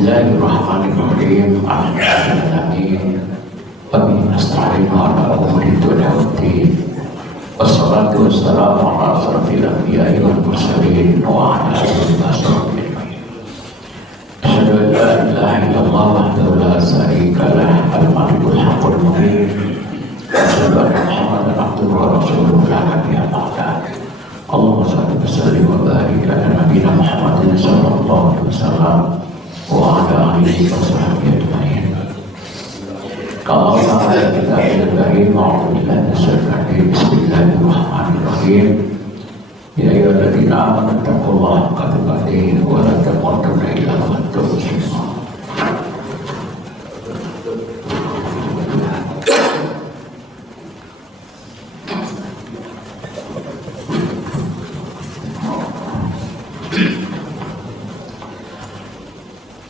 Bismillahirrahmanirrahim. Alhamdulillahirrahmanirrahim. Wabillahi nasta'in ala umuri dunya waddin. Wassalatu wassalamu ala asrofil anbiya'i wal mursalin wa ala alihi washabbihi ajma'in. Asyhadu an la ilaha illallah wahdahu la syarika lah, al-malikul haqqul mubin. Asyhadu anna Muhammadan abduhu wa rasuluhu la nabiyya ba'dahu. Allahumma shalli wa sallim wa barik ala nabiyyina Muhammadin sallallahu alaihi wasallam wa ala alihi wa sahbihi ajma'in. Kalau kita dari mau dilanjutkan, Bismillahirrahmanirrahim. Ya ayyuhalladzina amanu taqullaha haqqa tuqatih wa la tamutunna illa wa antum muslimun.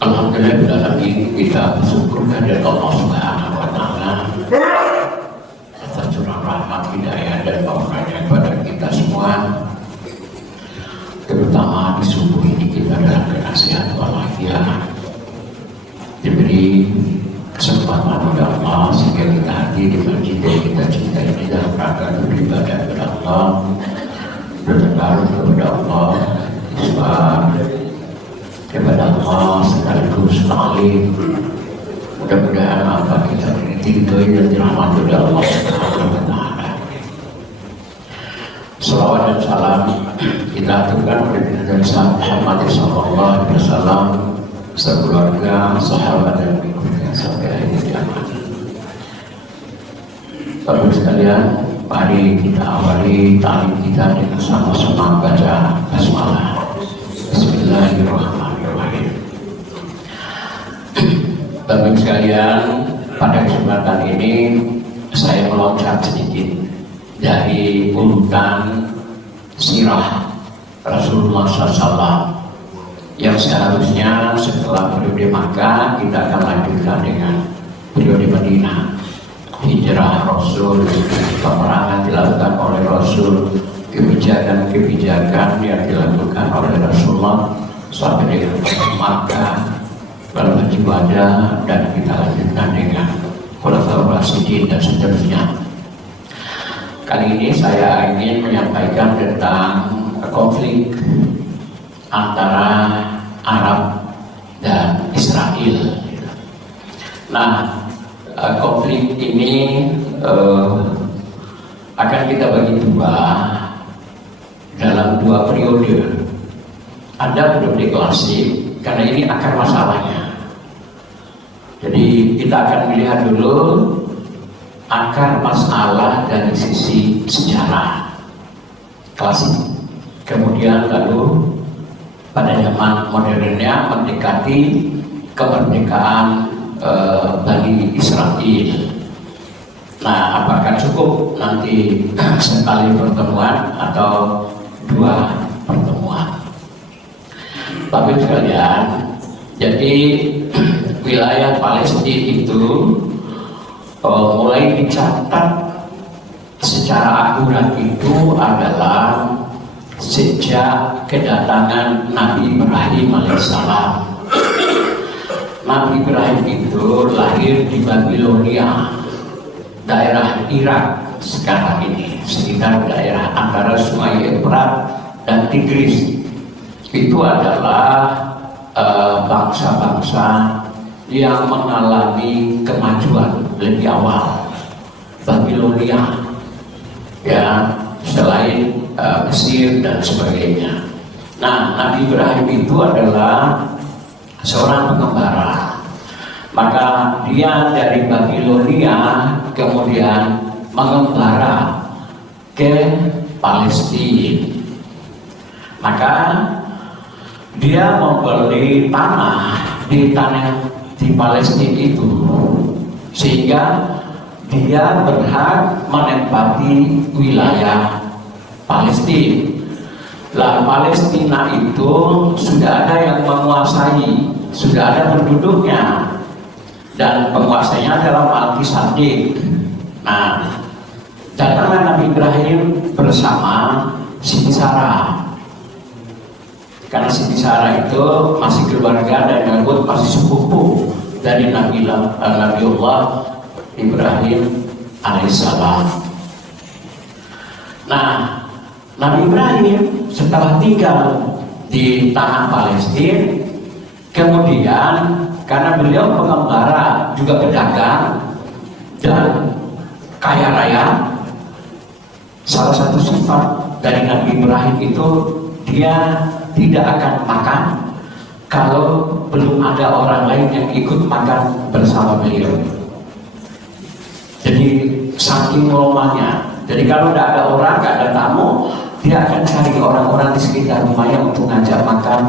Alhamdulillah, kita bersyukur kepada Allah Subhanahu wa Ta'ala atas curah rahmat, hidayah dan karunia kepada kita semua, terutama di subuh ini kita dalam keadaan sehat walafiat, diberi kesempatan oleh Allah sehingga kita hadir di masjid yang kita cintai ini dalam rangka beribadah kepada Allah, bertakaruf kepada Allah, sebab kepada Allah sekaligus ta'lim. Mudah-mudahan apa kita diridhoi dan dirahmati oleh Allah Subhanahu wa Ta'ala. Salawat dan salam kita aturkan kepada Nabi Muhammad sallallahu alaihi wasallam, sekeluarga, sahabat dan pengikutnya sampai akhir kiamat. Bapak sekalian, mari kita awali ta'lim kita dengan sama-sama baca basmalah. Bismillahirrahmanirrahim. Bapak sekalian, pada kesempatan ini saya meloncat sedikit dari urutan sirah Rasulullah SAW yang seharusnya setelah periode Makkah kita akan lanjutkan dengan periode Madinah. Hijrah Rasul, peperangan dilakukan oleh Rasul, kebijakan-kebijakan yang dilakukan oleh Rasulullah sampai dengan Makkah, lalu Haji Wada, dan kita lanjutkan dengan Khulafaur Rasyidin dan seterusnya. Kali ini saya ingin menyampaikan tentang konflik antara Arab dan Israel. Nah, konflik ini akan kita bagi dua dalam dua periode. Ada periode klasik, karena ini akar masalahnya. Jadi kita akan melihat dulu akar masalah dari sisi sejarah klasik. Kemudian lalu pada zaman modernnya mendekati kemerdekaan Bani Israel. Nah, apakah cukup nanti sekali pertemuan atau dua pertemuan? Tapi sekalian, jadi wilayah Palestina itu mulai dicatat secara akurat itu adalah sejak kedatangan Nabi Ibrahim alaihissalam. Nabi Ibrahim itu lahir di Babilonia, daerah Irak sekarang ini, sekitar daerah antara Sungai Efrat dan Tigris. Itu adalah bangsa-bangsa yang mengalami kemajuan lebih awal. Babilonia, ya, selain Mesir dan sebagainya. Nah, Nabi Ibrahim itu adalah seorang pengembara. Maka dia dari Babilonia kemudian mengembara ke Palestina. Maka dia membeli tanah di Palestina itu, sehingga dia berhak menempati wilayah Palestina. Lah Palestina itu sudah ada yang menguasai, sudah ada penduduknya, dan penguasanya adalah Melkisedek. Nah, datanglah Nabi Ibrahim bersama Siti Sarah. Karena Siti Sarah itu masih keluarga dan Yakut masih dari Nabiullah Ibrahim alaihissalam. Nah, Nabi Ibrahim setelah tinggal di tanah Palestina, kemudian karena beliau pengembara juga pedagang dan kaya raya, salah satu sifat dari Nabi Ibrahim itu dia tidak akan makan kalau belum ada orang lain yang ikut makan bersama beliau. Jadi saking lomanya. Jadi kalau tidak ada orang, tidak ada tamu, dia akan cari orang-orang di sekitar rumahnya untuk ngajak makan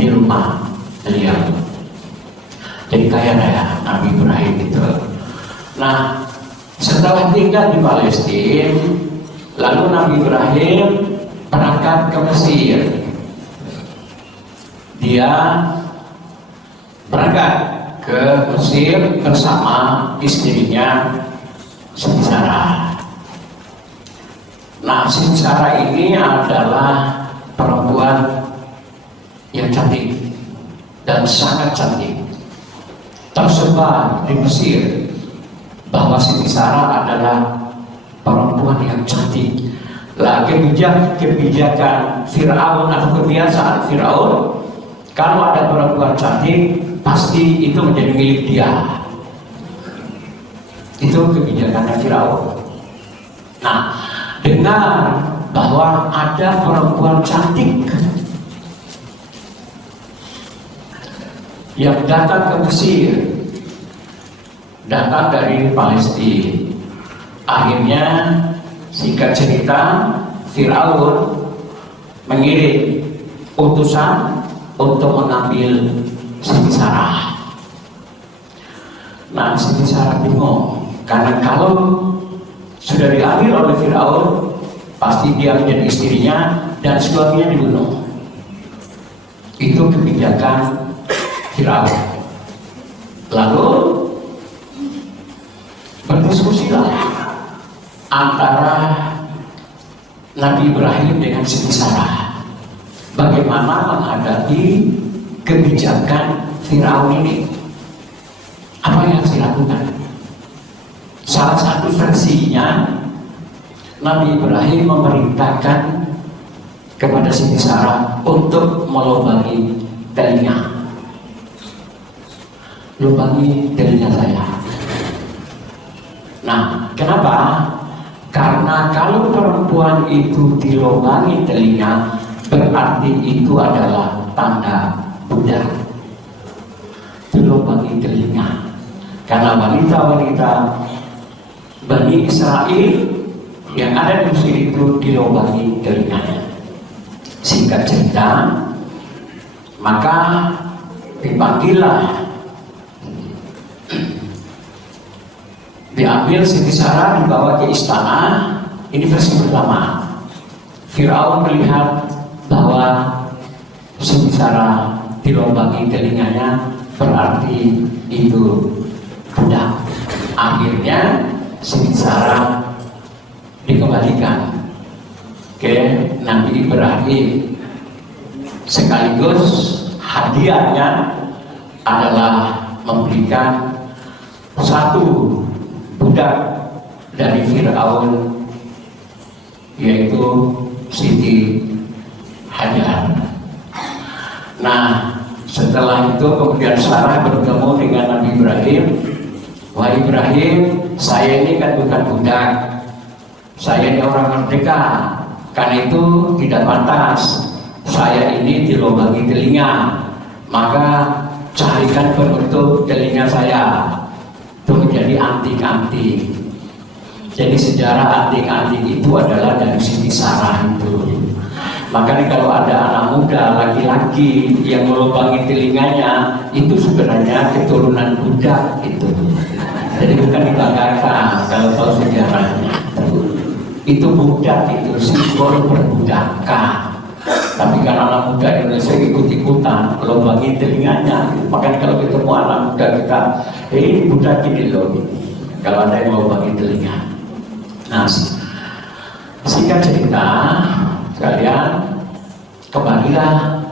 di rumah beliau. Jadi kaya raya Nabi Ibrahim itu. Nah, setelah tinggal di Palestina, lalu Nabi Ibrahim berangkat ke Mesir. Dia berangkat ke Mesir bersama istrinya Siti Sarah. Nah, Siti Sarah ini adalah perempuan yang cantik dan sangat cantik. Tersebar di Mesir bahwa Siti Sarah adalah perempuan yang cantik. Lah, kebijakan Fir'aun atau kebiasaan Fir'aun, kalau ada perempuan cantik pasti itu menjadi milik dia. Itu kebijakannya Fir'aun. Nah, dengar bahwa ada perempuan cantik yang datang ke Mesir, datang dari Palestina. Akhirnya singkat cerita, Fir'aun mengirim utusan untuk mengambil Siti Sarah. Nah, Siti Sarah bingung, karena kalau sudah diambil oleh Fir'aun, pasti dia menjadi istrinya dan suaminya dibunuh. Itu kebijakan Fir'aun. Lalu berdiskusilah antara Nabi Ibrahim dengan Siti Sarah bagaimana menghadapi kebijakan Fir'aun ini. Apa yang harus dilakukan? Salah satu versinya, Nabi Ibrahim memerintahkan kepada Siti Sarah untuk melubangi telinga. Lubangi telinga saya. Nah, kenapa? Karena kalau perempuan itu dilubangi telinga, berarti itu adalah tanda budak. Dilubangi telinga. Karena wanita-wanita Bani Israel yang ada di Mesir itu dilubangi telinganya. Singkat cerita, maka dipanggillah, diambil Siti Sarah, dibawa ke istana. Ini versi pertama. Fir'aun melihat bahwa Siti Sarah dilubangi telinganya, berarti itu budak. Akhirnya Siti Sarah dikembalikan ke Nabi Ibrahim, sekaligus hadiahnya adalah memberikan satu budak dari Fir'aun, yaitu Siti Hajar. Nah, setelah itu kemudian Sarah bertemu dengan Nabi Ibrahim. Wah Ibrahim, saya ini kan bukan budak, saya ini orang merdeka, karena itu tidak pantas saya ini dilubangi telinga. Maka carikan penutup telinga saya itu menjadi anting-anting. Jadi sejarah anting-anting itu adalah dari Siti Sarah itu. Makanya kalau ada anak muda laki-laki yang melubangi telinganya, itu sebenarnya keturunan budak itu. Jadi bukan dibanggakan kalau tahu sejarahnya. Itu budak, itu simbol perbudakan. Tapi karena anak muda Indonesia ikut-ikutan melubangi telinganya, makanya kalau ketemu anak muda kita, ini budak ini loh. Kalau ada yang melubangi telinga. Nah, singkat cerita sekalian, kembalilah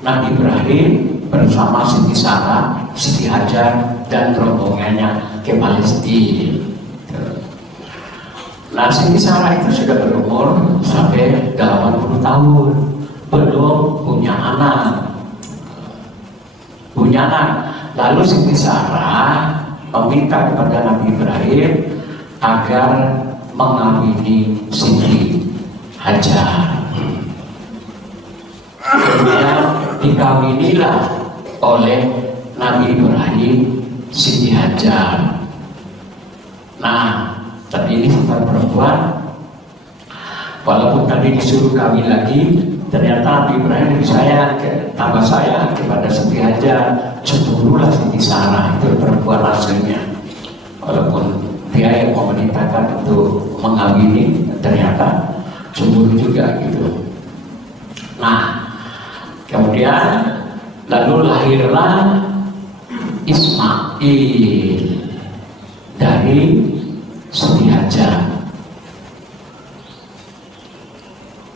Nabi Ibrahim bersama Siti Sarah, Siti Hajar dan rombongannya ke Palestina. Nah, Siti Sarah itu sudah berumur sampai 80 tahun, belum punya anak. Lalu Siti Sarah meminta kepada Nabi Ibrahim agar mengawini Siti Hajar. Kemudian dikawinilah oleh Nabi Ibrahim Siti Hajar. Nah, tapi ini sifat perempuan, walaupun tadi disuruh kawin lagi, ternyata Nabi Ibrahim lebih sayang, tambah sayang kepada Siti Hajar. Cemburulah Siti Sarah, itu perempuan aslinya. Walaupun dia yang memerintahkan untuk mengawini, ternyata cemburu juga gitu. Nah, kemudian lalu lahirlah Ismail dari Siti Hajar.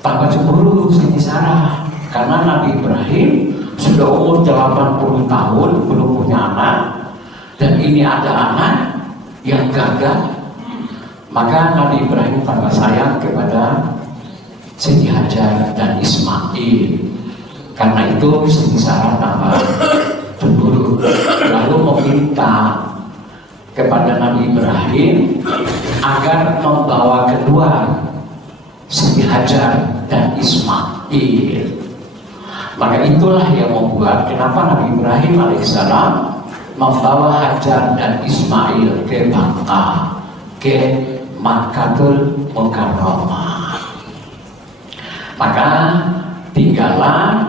Tambah cemburu Siti Sarah karena Nabi Ibrahim sudah umur 80 tahun belum punya anak, dan ini ada anak yang gagal. Maka Nabi Ibrahim tambah sayang kepada Siti Hajar dan Ismail. Karena itu Siti Sarah tambah cemburu, lalu meminta kepada Nabi Ibrahim agar membawa keluar Siti Hajar dan Ismail. Maka itulah yang membuat kenapa Nabi Ibrahim alaihissalam membawa Hajar dan Ismail ke Makkah, ke Makkatul Mukarramah. Maka tinggallah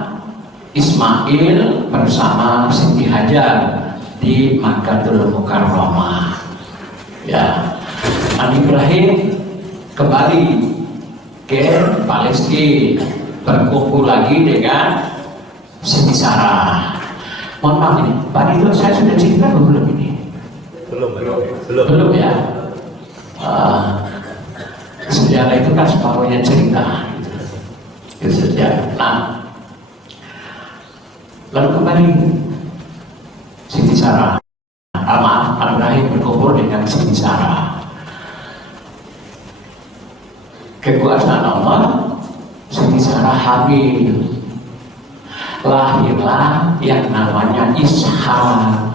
Ismail bersama Siti Hajar di Makkatul Mukarramah. Ya, Nabi Ibrahim kembali ke Palestina, berkumpul lagi dengan Siti Sarah. Mohon maaf ini, Pak itu saya sudah cerita belum ini? Belum ya. Sejarah itu kan separuhnya cerita. Itu sejarah. Nah, lalu kembali Siti Sarah, Nabi Ibrahim berkumpul dengan Siti Sarah. Kekuasaan Allah, Siti Sarah hamil. Lahirlah yang namanya Ishak.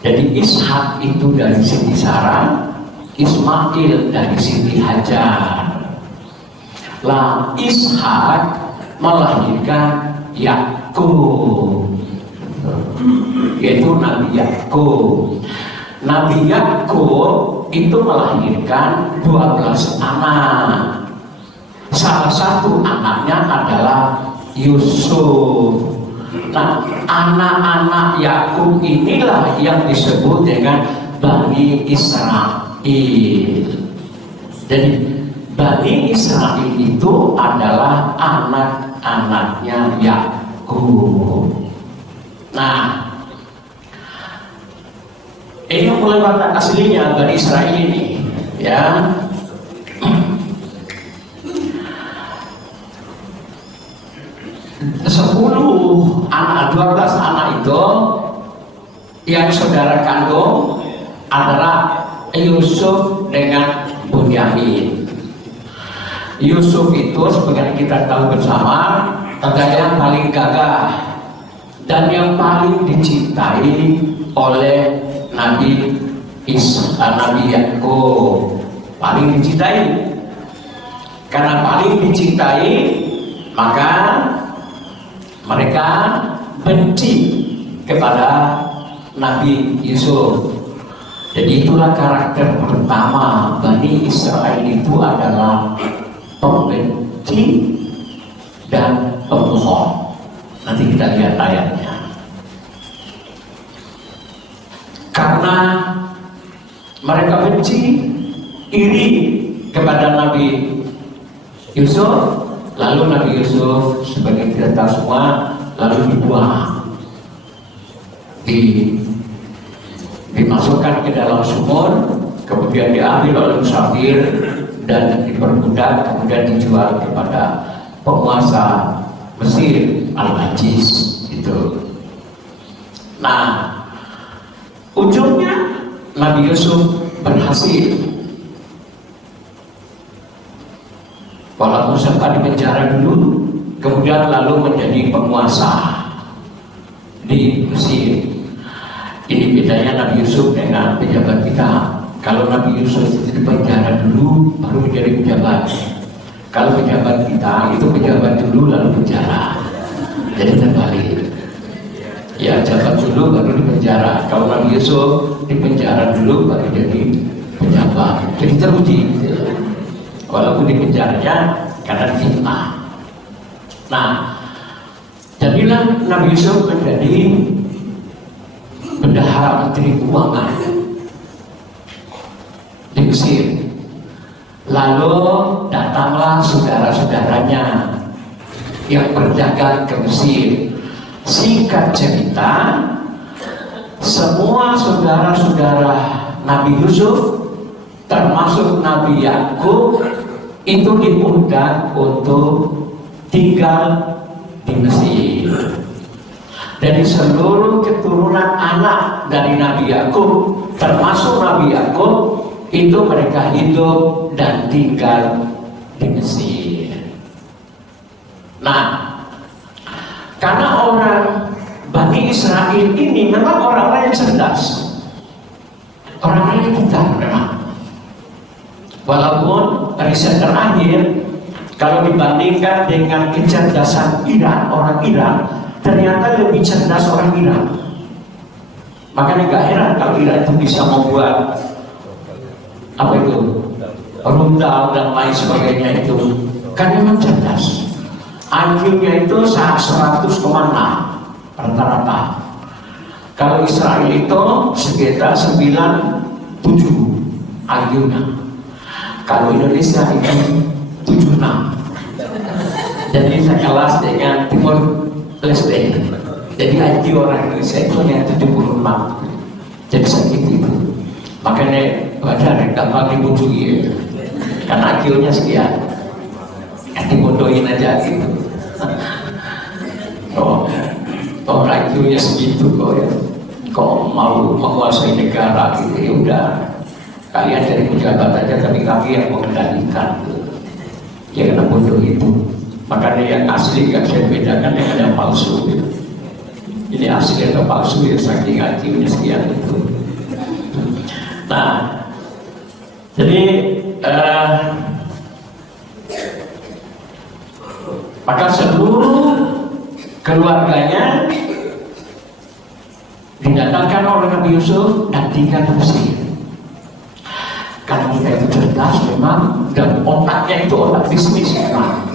Jadi Ishak itu dari Siti Sarah, Ismail dari Siti Hajar. Lah Ishak melahirkan Yakub, yaitu Nabi Yakub. Nabi Yakub itu melahirkan 12 anak. Salah satu anaknya adalah Yusuf. Nah, anak-anak Yakub inilah yang disebut dengan Bani Israel. Jadi Bani Israel itu adalah anak-anaknya Yakub. Nah, ini mulai watak aslinya Bani Israel ini, ya. 10 anak, 12 anak itu yang saudara kandung adalah Yusuf dengan Bunyamin. Yusuf itu sebagai kita tahu bersama adalah yang paling gagah dan yang paling dicintai oleh Nabi Yakub. Paling dicintai. Karena paling dicintai, maka mereka benci kepada Nabi Yusuf. Jadi itulah karakter pertama Bani Israel itu adalah pembenci dan pembohong. Nanti kita lihat ayatnya. Karena mereka benci, iri kepada Nabi Yusuf, lalu Nabi Yusuf sebagai kita tahu semua lalu dibuang, dimasukkan ke dalam sumur, kemudian diambil oleh musafir dan diperbudak, kemudian dijual kepada penguasa Mesir Al-Aziz itu. Nabi Yusuf berhasil, walaupun sempat di penjara dulu, kemudian lalu menjadi penguasa di Mesir. Ini bedanya Nabi Yusuf dengan pejabat kita. Kalau Nabi Yusuf itu di penjara dulu baru menjadi pejabat. Kalau pejabat kita itu pejabat dulu lalu penjara. Jadi terbalik. Ya, jabat dulu baru di penjara. Kalau Nabi Yusuf di penjara dulu baru jadi pejabat. Jadi teruji. Walaupun di penjaranya karena fitnah. Nah, jadilah Nabi Yusuf menjadi bendahara menteri keuangan di Mesir. Lalu datanglah saudara-saudaranya yang berdagang ke Mesir. Singkat cerita, semua saudara-saudara Nabi Yusuf termasuk Nabi Yakub itu diundang untuk tinggal di Mesir. Dari seluruh keturunan anak dari Nabi Yakub, termasuk Nabi Yakub, itu mereka hidup dan tinggal di Mesir. Nah, karena orang Bani Israel ini memang orang-orang yang cerdas, orang-orang yang pintar memang. Walaupun riset terakhir, kalau dibandingkan dengan kecerdasan Iran, orang Iran ternyata lebih cerdas orang Iran. Makanya gak heran kalau Iran itu bisa membuat apa itu, rudal dan lain sebagainya itu, kan memang cerdas. IQ-nya itu 100,6 rata-rata. Kalau Israel itu sekitar 97 IQ-nya. Kalau Indonesia itu 76. Jadi saya kelas dengan Timur Leste. Jadi IQ orang Indonesia itu yang 76. Jadi segitu itu. Makanya wajar gampang dibujuki, karena IQ-nya sekian. Dibodohin aja gitu. Oh IQ-nya segitu kok ya. Kok mau menguasai negara gitu, ya udah. Kalian jadi pejabat aja, tapi kami yang mengendalikan. Ya karena bodoh itu. Makanya yang asli yang saya bedakan dengan yang palsu gitu. Ini asli atau palsu ya, saking IQ-nya sekian itu. Nah, jadi maka seluruh keluarganya didatangkan oleh Nabi Yusuf dan tinggal di Mesir. Karena kita itu cerdas memang, dan otaknya itu otak bisnis memang.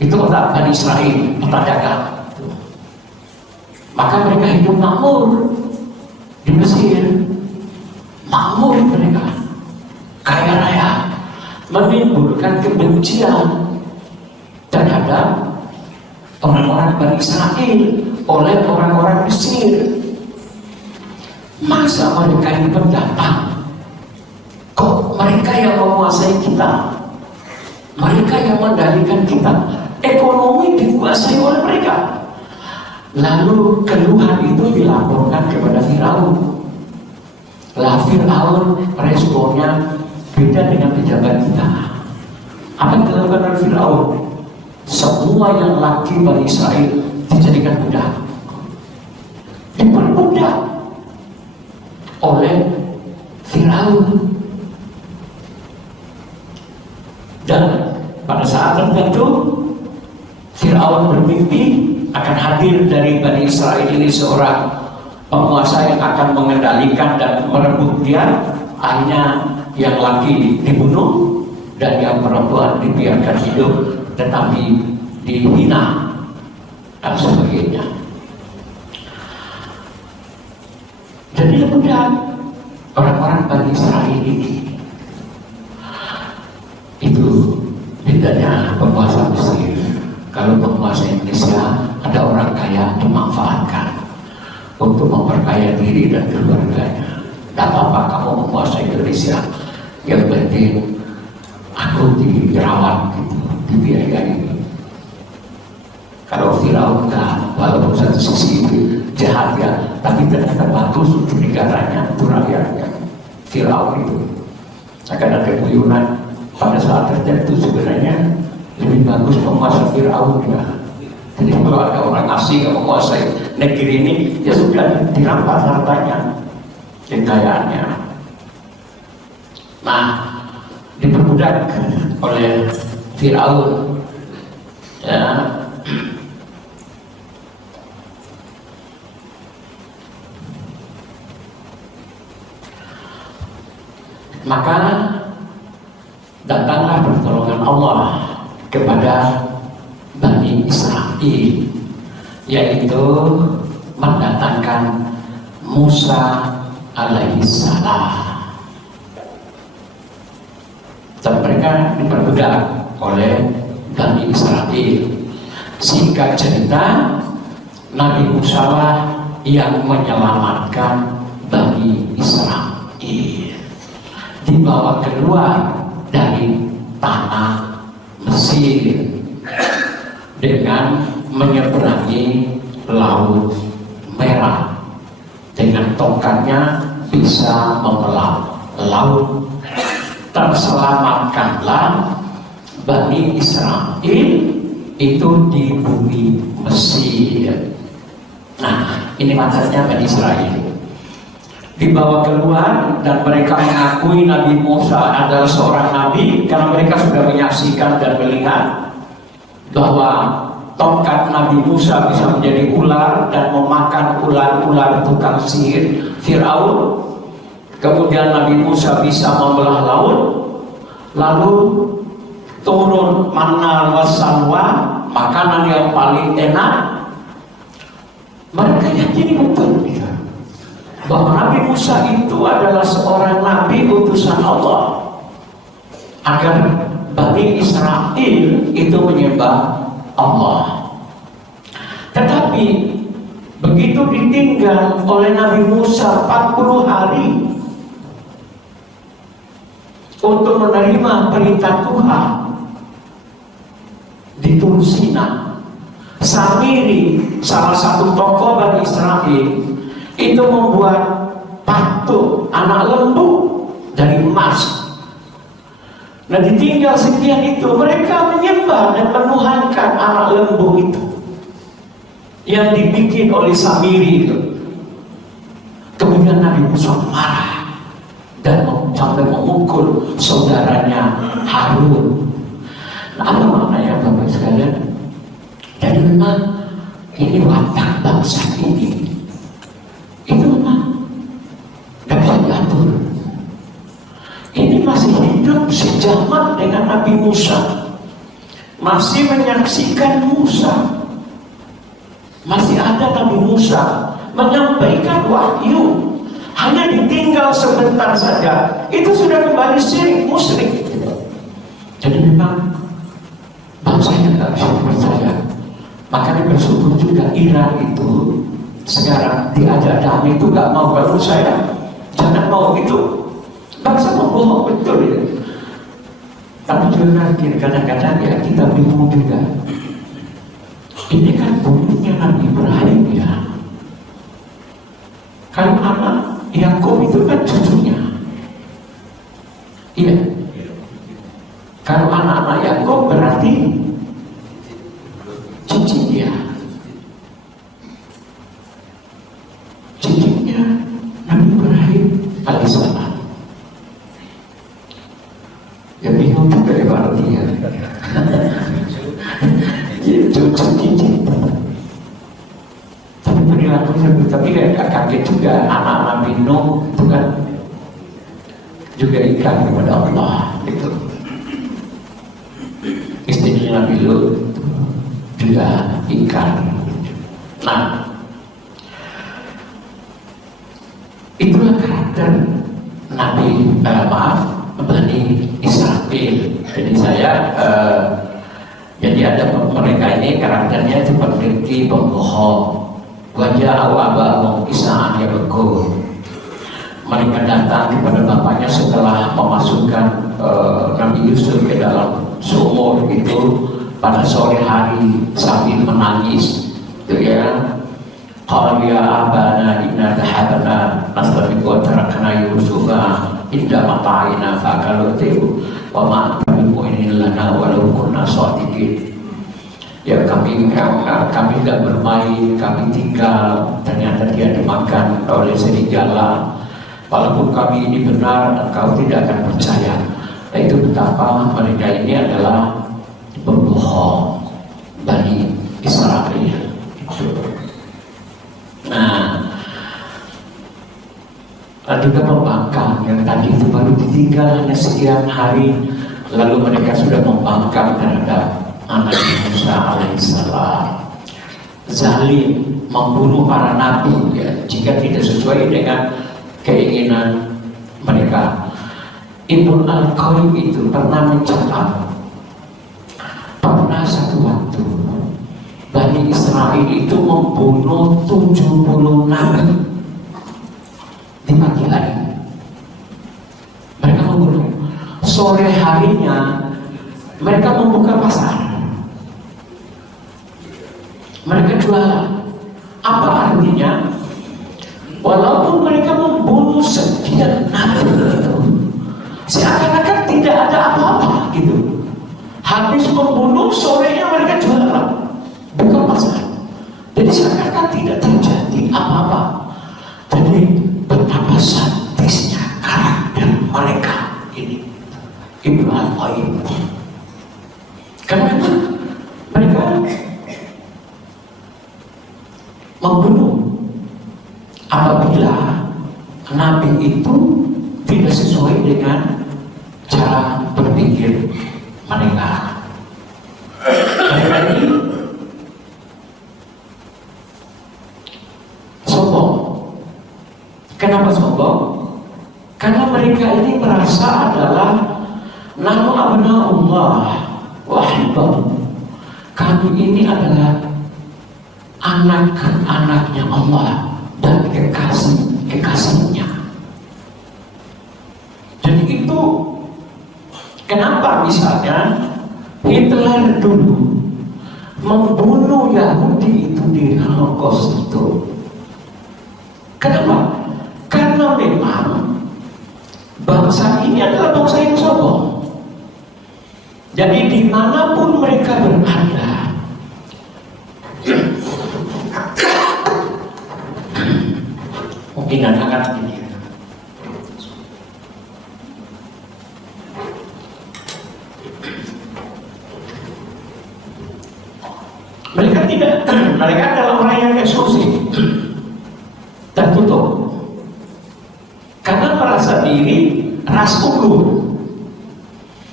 Itu otak Bani Israel, otak dagang. Maka mereka hidup makmur di Mesir. Makmur mereka, kaya raya, menimbulkan kebencian terhadap orang-orang Bani Israel oleh orang-orang Mesir. Masa mereka ini pendatang? Kok mereka yang menguasai kita? Mereka yang mengendalikan kita. Ekonomi dikuasai oleh mereka. Lalu keluhan itu dilaporkan kepada Firaun. Lah Firaun responnya beda dengan pejabat kita. Apa yang dilakukan oleh Firaun? Semua yang laki Bani Israel dijadikan budak, diperbudak oleh Firaun. Dan pada saat tertentu Firaun bermimpi akan hadir dari Bani Israel ini seorang penguasa yang akan mengendalikan dan merebut dia. Akhirnya yang laki dibunuh dan yang perempuan dibiarkan hidup, tetapi dihina dan sebagainya. Jadi budak orang-orang Bani Israel ini. Itu bedanya penguasa Mesir. Kalau penguasa Indonesia, ada orang kaya dimanfaatkan untuk memperkaya diri dan keluarganya. Tidak apa-apa kamu menguasai Indonesia, yang penting aku dirawat gitu, dibiayai. Kalau Firaun enggak, walaupun satu sisi itu jahat ya, tapi ternyata bagus untuk negaranya, untuk rakyatnya. Firaun itu akan ada guyunan pada saat tertentu sebenarnya lebih bagus penguasa Firaun ya. Jadi kalau ada orang asing yang menguasai negeri ini, ya sudah dirampas hartanya, kekayaannya. Nah, diperbudak oleh Firaun, ya. Maka datanglah pertolongan Allah kepada Bani Israel, yaitu mendatangkan Musa alaihissalam. Dan mereka diperbudak oleh Bani Israel. Singkat cerita, Nabi Musa lah yang menyelamatkan Bani Israel, dibawa keluar dari tanah Mesir dengan menyeberangi Laut Merah. Dengan tongkatnya bisa membelah laut. Terselamatkanlah Bani Israel itu di bumi Mesir. Nah, ini maksudnya Bani Israel dibawa keluar, dan mereka mengakui Nabi Musa adalah seorang nabi karena mereka sudah menyaksikan dan melihat bahwa tongkat Nabi Musa bisa menjadi ular dan memakan ular-ular tukang sihir Firaun. Kemudian Nabi Musa bisa membelah laut, lalu turun manna wa salwa, makanan yang paling enak. Mereka yakini betul bahwa Nabi Musa itu adalah seorang nabi utusan Allah agar Bani Israel itu menyembah Allah. Tetapi begitu ditinggal oleh Nabi Musa 40 hari untuk menerima perintah Tuhan di Tur Sina, Samiri, salah satu tokoh Bani Israel, itu membuat patung anak lembu dari emas. Nah, ditinggal sekian itu, mereka menyembah dan menuhankan anak lembu itu yang dibikin oleh Samiri itu. Kemudian Nabi Musa marah dan sampai memukul saudaranya Harun. Nah, apa maknanya Bapak sekalian? Jadi memang ini watak bangsa ini itu memang tidak bisa diatur. Ini masih hidup sejaman dengan Nabi Musa, masih menyaksikan Musa, masih ada Nabi Musa menyampaikan wahyu. Hanya ditinggal sebentar saja, itu sudah kembali syirik musyrik. Jadi memang bangsa yang tidak bisa percaya. Makanya bersyukur juga Iran itu sekarang diajak damai itu gak mau. Kalau saya jangan mau itu, bangsa membohong betul ya. Tapi juga kadang-kadang ya kita bingung juga. Ini kan buminya Nabi Ibrahim ya. Kalau anak Yakub itu kan cucunya. Iya. Kalau anak-anak Yakub berarti cici dia. Cicinya Nabi Ibrahim alaihissalam. Ya bingung juga ya berarti ya. Cucu cici. Tapi perilakunya, tapi gak kaget juga anak Nabi Nuh itu kan juga ikan kepada Allah itu. Istrinya Nabi Lut juga ikan. Nah, itulah karakter Nabi Bani Israel. Jadi saya jadi ada mereka ini karakternya itu peneliti, pembohong. Wajah awal Isa'an ya beku. Mereka datang kepada bapaknya setelah memasukkan Nabi Yusuf ke dalam sumur itu pada sore hari sambil menangis, itu ya. Qalu ya abana inna dhahabna nastabiqu wa tarakna Yusufa indah mata'ina fa'akalu itu wa ma'akami mu'inin lana walau kunna shadiqin. Ya kami tidak bermain, kami tinggal, ternyata dia dimakan oleh serigala. Walaupun kami ini benar, engkau tidak akan percaya. Nah, itu betapa mereka ini adalah pembohong Bani Israel. Nah, juga membangkang yang tadi itu baru ditinggal hanya sekian hari, lalu mereka sudah membangkang terhadap anak Musa alaihissalam. Zalim, membunuh para nabi ya, jika tidak sesuai dengan keinginan mereka. Ibnu Al-Qayyim itu pernah mencatat, pernah satu waktu Bani Israel itu membunuh 70 nabi di pagi hari. Mereka membunuh. Sore harinya mereka membuka pasar, mereka jualan. Apa artinya? Walaupun mereka membunuh sekian nabi itu, seakan-akan tidak ada apa-apa gitu. Habis membunuh, sorenya mereka jualan, buka pasar. Jadi seakan-akan tidak terjadi apa-apa. Jadi betapa sadisnya karakter mereka ini. Ibnu Al-Qayyim. Karena mereka membunuh apabila nabi itu tidak sesuai dengan cara berpikir mereka. Mereka ini sombong. Kenapa sombong? Karena mereka ini merasa adalah nahnu abna'ullah wa ahibbahu. Kami ini adalah anak-anaknya Allah dan kekasihnya. Jadi itu kenapa misalnya Hitler dulu membunuh Yahudi itu di Holocaust itu. Kenapa? Karena memang bangsa ini adalah bangsa yang sombong. Jadi dimanapun mereka berada, mungkin akan begini. Mereka adalah orang yang eksklusif, tertutup, karena merasa diri ras unggul.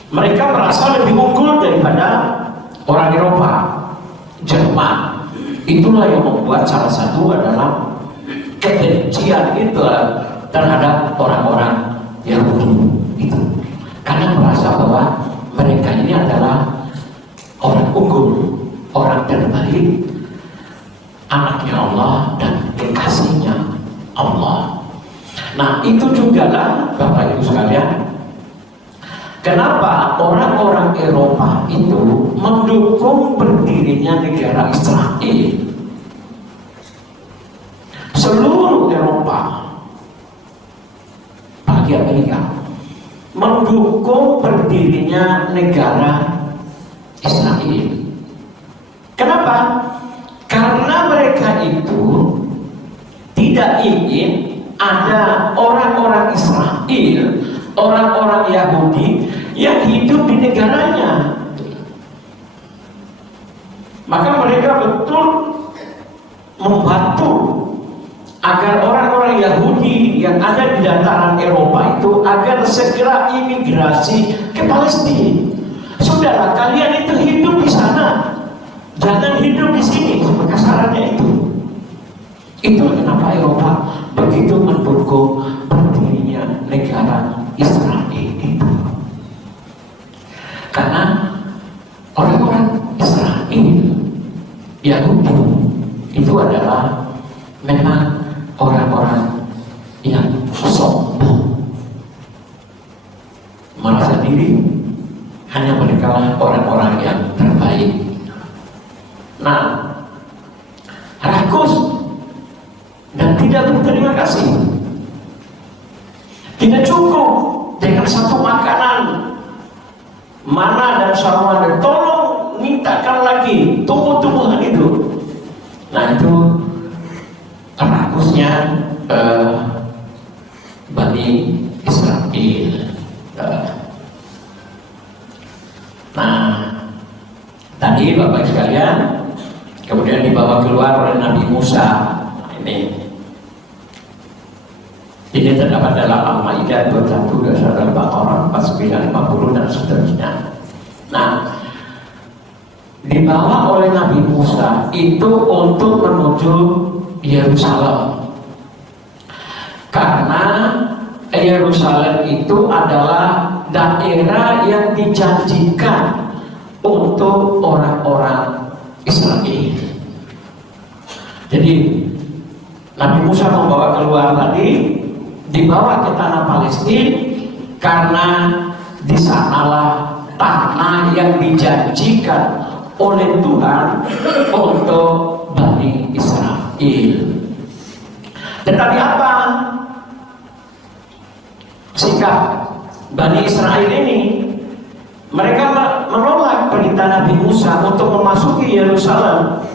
Mereka merasa lebih unggul daripada orang Eropa, Jerman. Itulah yang membuat salah satu adalah kebencian itu terhadap orang-orang Yahudi itu, karena merasa bahwa mereka ini adalah orang unggul, orang terbaik, anaknya Allah dan kekasihnya Allah. Nah, itu juga lah Bapak Ibu sekalian, kenapa orang-orang Eropa itu mendukung berdirinya negara Israel. Seluruh Eropa, bagi Amerika, mendukung berdirinya negara Israel. Kenapa? Karena mereka itu tidak ingin ada orang-orang Israel, orang-orang Yahudi yang hidup di negaranya. Maka mereka betul membantu agar orang-orang Yahudi yang ada di dataran Eropa itu agar segera imigrasi ke Palestina. Saudara, kalian itu hidup di sana, jangan hidup di sini. Kasarannya itu. Itu kenapa Eropa begitu mendukung berdirinya negara Israel itu. Karena orang-orang Israel, Yahudi itu adalah memang orang-orang yang sombong, merasa diri hanya mereka lah orang-orang yang terbaik. Nah, rakus dan tidak berterima kasih. Tidak cukup dengan satu makanan mana dan sarwana, tolong mintakan lagi tumbuh-tumbuhan itu. Nah itu rakusnya Bani Israel. Nah tadi Bapak sekalian, kemudian dibawa keluar oleh Nabi Musa. Ini terdapat dalam Al-Maidah 21, Al-Baqarah 49, 50 dan seterusnya. Nah, dibawa oleh Nabi Musa itu untuk menuju Yerusalem, karena Yerusalem itu adalah daerah yang dijanjikan untuk orang-orang Israel. Jadi Nabi Musa membawa keluar tadi, dibawa ke tanah Palestina, karena di sanalah tanah yang dijanjikan oleh Tuhan untuk Bani Israel. Tetapi apa sikap Bani Israel ini? Mereka menolak perintah Nabi Musa untuk memasuki Yerusalem,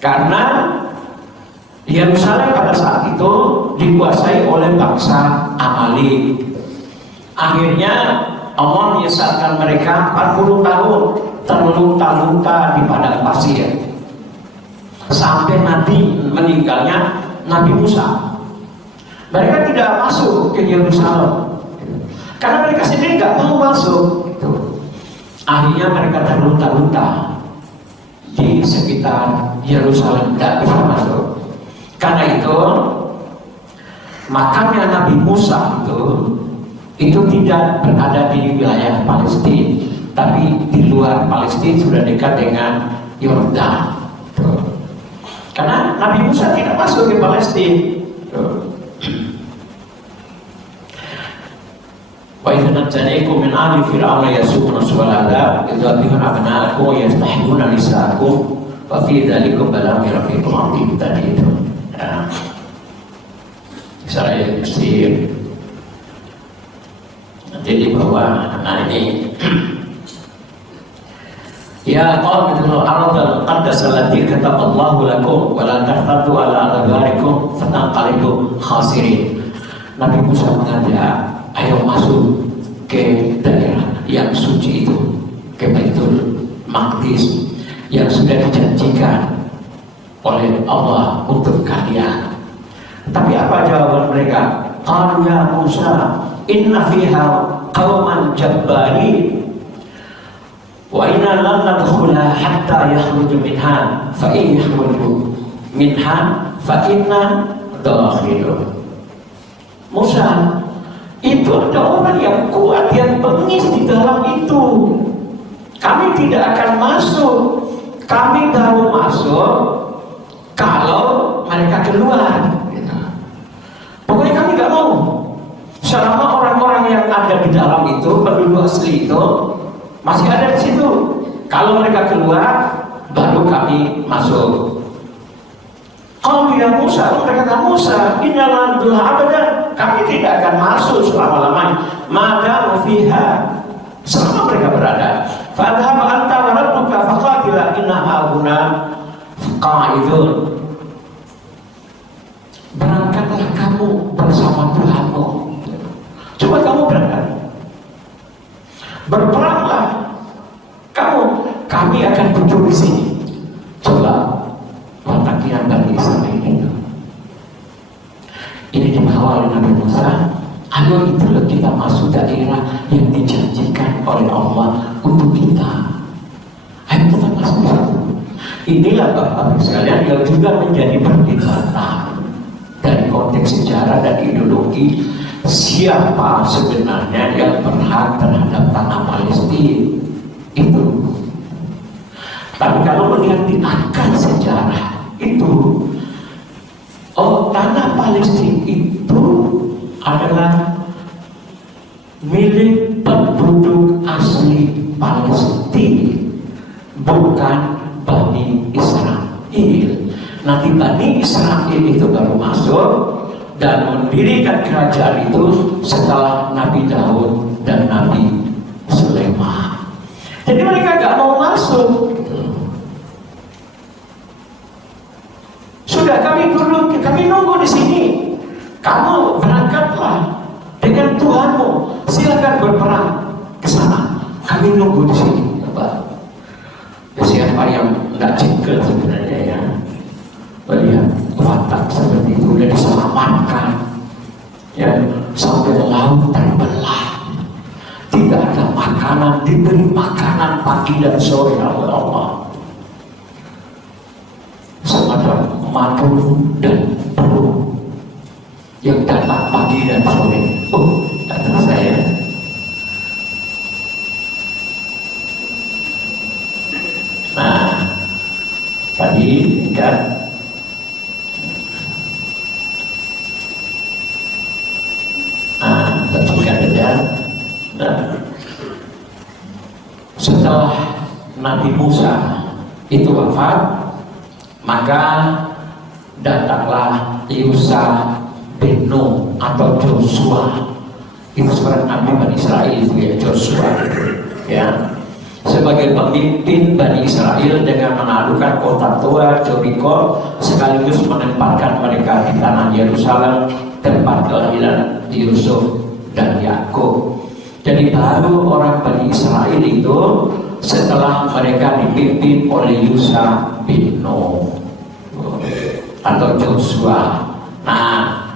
karena Yerusalem pada saat itu dikuasai oleh bangsa Amalek. Akhirnya Allah menyesatkan mereka 40 tahun terlunta-lunta di padang pasir, sampai nanti meninggalnya Nabi Musa. Mereka tidak masuk ke Yerusalem karena mereka sendiri nggak mau masuk. Akhirnya mereka terlunta-lunta di sekitar Yerusalem, tidak bisa masuk. Karena itu makanya Nabi Musa itu tidak berada di wilayah Palestina, tapi di luar Palestina, sudah dekat dengan Yordan. Karena Nabi Musa tidak masuk ke Palestina. Wa idza najaynakum min ali fir'auna yasumuna su'al-'adzab yadhbihuna abna'akum wa yastahyuna nisa'akum wa fi dzalikum balagh min rabbikum 'azim. Tadi itu Israel Mesir nanti di bawah. Nah ini ya qaum idkhulul ardal qaddas allati kataballahu lakum wa la tahtadu ala adbarikum fatanqalibu khasirin. Nabi Musa mengajak, ayo masuk ke daerah yang suci itu, ke Baitul Maqdis yang sudah dijanjikan oleh Allah untuk kalian. Tapi apa jawaban mereka? Qalu ya Musa, inna fiha qauman jabbarin wa inna lan nadkhula hatta yakhruju minha fa in yakhruju minha fa inna dakhilun. Musa, itu ada orang yang kuat, yang bengis di dalam itu. Kami tidak akan masuk. Kami baru masuk kalau mereka keluar. Pokoknya kami nggak mau. Selama orang-orang yang ada di dalam itu, penduduk asli itu masih ada di situ. Kalau mereka keluar, baru kami masuk. Kalau ya Musa, mereka kata Musa, innalan abadan, kami tidak akan masuk selama-lamanya. Maka fiha, selama mereka berada. Fadhhab anta wa rabbuka faqatila inna hauna qa'idun. Berangkatlah kamu bersama Tuhanmu. Coba kamu berangkat, berperanglah kamu. Kami akan duduk di sini. Coba patakian Bani Israel ini dibawa oleh Nabi Musa. Ayo itulah kita masuk daerah yang dijanjikan oleh Allah untuk kita. Ayo kita masuk satu. Inilah Bapak sekalian yang juga menjadi perdebatan dari konteks sejarah dan ideologi, siapa sebenarnya yang berhak terhadap tanah Palestina itu. Tapi kalau melihat di akar sejarah itu, tanah Palestina itu adalah milik penduduk asli Palestina, bukan Bani Israel. Nanti Bani Israel itu baru masuk dan mendirikan kerajaan itu setelah Nabi Daud dan Nabi Sulaiman. Jadi mereka gak mau masuk. Sudah kami nunggu di sini. Kamu berangkatlah dengan Tuhanmu, silakan berperang ke sana. Kami nunggu di sini. Siapa yang tidak jengkel sebenarnya ya, melihat watak seperti itu dan diselamatkan, ya, sampai laut terbelah, tidak ada makanan, diberi makanan pagi dan sore oleh Allah, semacam madu dan burung yang datang pagi dan sore. Kata saya, nah, tadi kan tentukan saja. Nah, setelah Nabi Musa itu wafat, maka datanglah Yusha bin Nun atau Joshua. Itu seorang Nabi Bani Israel itu ya, Joshua ya, sebagai pemimpin Bani Israel dengan menaklukkan kota tua Jeriko sekaligus menempatkan mereka di tanah Yerusalem, tempat kelahiran Yusuf dan Yakub. Jadi baru orang Bani Israel itu setelah mereka dipimpin oleh Yusha bin Nun atau Joshua. Nah,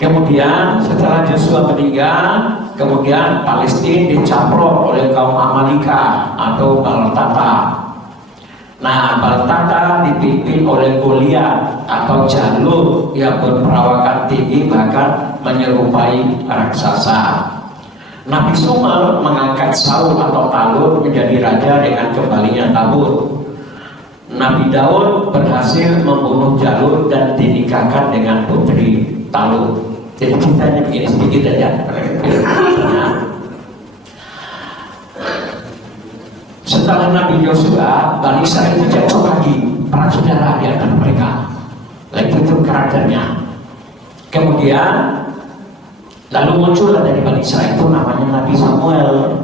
kemudian setelah Joshua meninggal, kemudian Palestina dicaplok oleh kaum Amalika atau Baltata. Nah, Baltata dipimpin oleh Goliat atau Jalut yang berperawakan tinggi bahkan menyerupai raksasa. Nabi Sumer mengangkat Saul atau Talut menjadi raja dengan kembalinya Tabut. Nabi Daud berhasil membunuh Jalut dan dinikahkan dengan putri Talut. Jadi ceritanya begini sedikit aja. Setelah Nabi Yosua, Bani Israel itu jatuh lagi perang saudara di antara mereka. Lagi itu karakternya. Kemudian lalu muncullah dari Bani Israel itu namanya Nabi Samuel.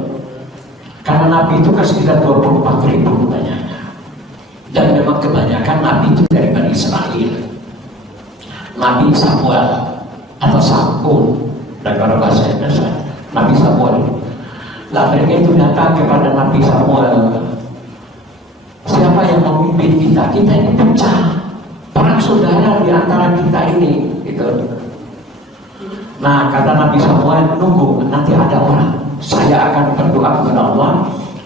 Karena Nabi itu kan sekitar 24.000 banyaknya. Dan memang kebanyakan Nabi itu dari Bani Israel. Nabi Samuel atau Sampul dan orang bahasa Indonesia, Nabi Samuel. Lah mereka itu datang kepada Nabi Samuel. Siapa yang memimpin kita? Kita ini pecah, perang saudara di antara kita ini, gitu. Nah, kata Nabi Samuel, nunggu nanti ada orang. Saya akan berdoa kepada Allah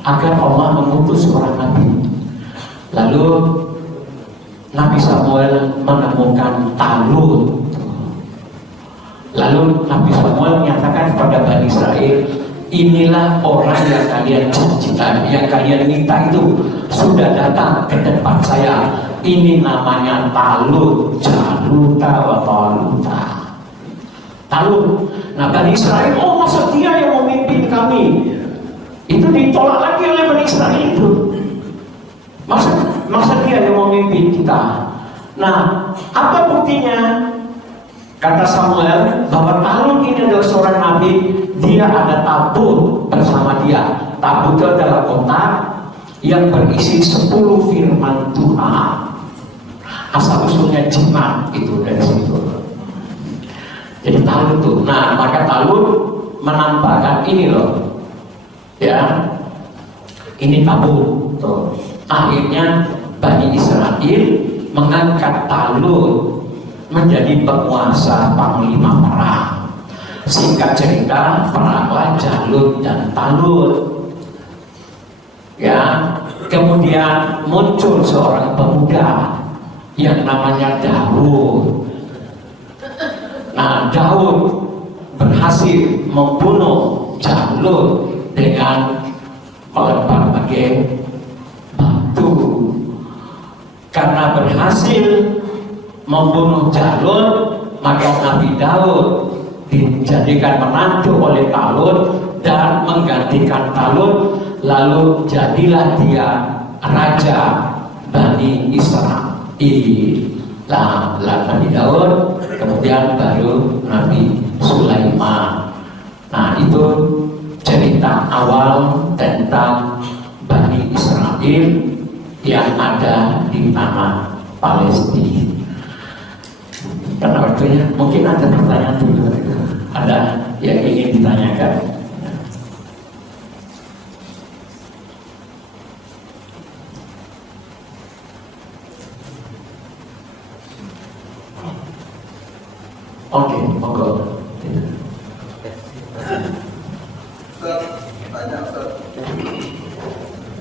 agar Allah mengutus seorang nabi. Lalu Nabi Samuel menemukan Talut. Lalu Nabi Samuel menyatakan kepada Bani Israel, inilah orang yang kalian janjikan, yang kalian minta itu sudah datang ke tempat saya. Ini namanya Talut, Jaluta wa Taluta. Talut. Nah, Bani Israel, oh masa dia yang memimpin kami? Itu ditolak lagi oleh Bani Israel itu. Masa dia yang memimpin kita? Nah, apa buktinya? Kata Samuel bahwa Talut ini adalah seorang nabi. Dia ada tabut bersama dia. Tabut itu adalah kotak yang berisi 10 firman Tuhan. Asal usulnya jimat itu dari situ. Jadi Talut itu. Nah, maka Talut menampakkan ini loh, ya, ini tabut. Tuh. Akhirnya Bani Israel mengangkat Talut menjadi penguasa panglima perang. Singkat cerita, peranglah Jalut dan Talut. Ya, kemudian muncul seorang pemuda yang namanya Daud. Nah, Daud berhasil membunuh Jalut dengan melempar pakai batu. Karena berhasil membunuh Jalut, maka Nabi Daud dijadikan menantu oleh Talut dan menggantikan Talut. Lalu jadilah dia raja Bani Israel. Nah, Nabi Daud kemudian kemudian baru Nabi Sulaiman. Nah, itu cerita awal tentang Bani Israel yang ada di tanah Palestina. Karena waktunya mungkin ada pertanyaan dulu, ada yang ingin ditanyakan. Oke, monggo. Tanya Ustaz,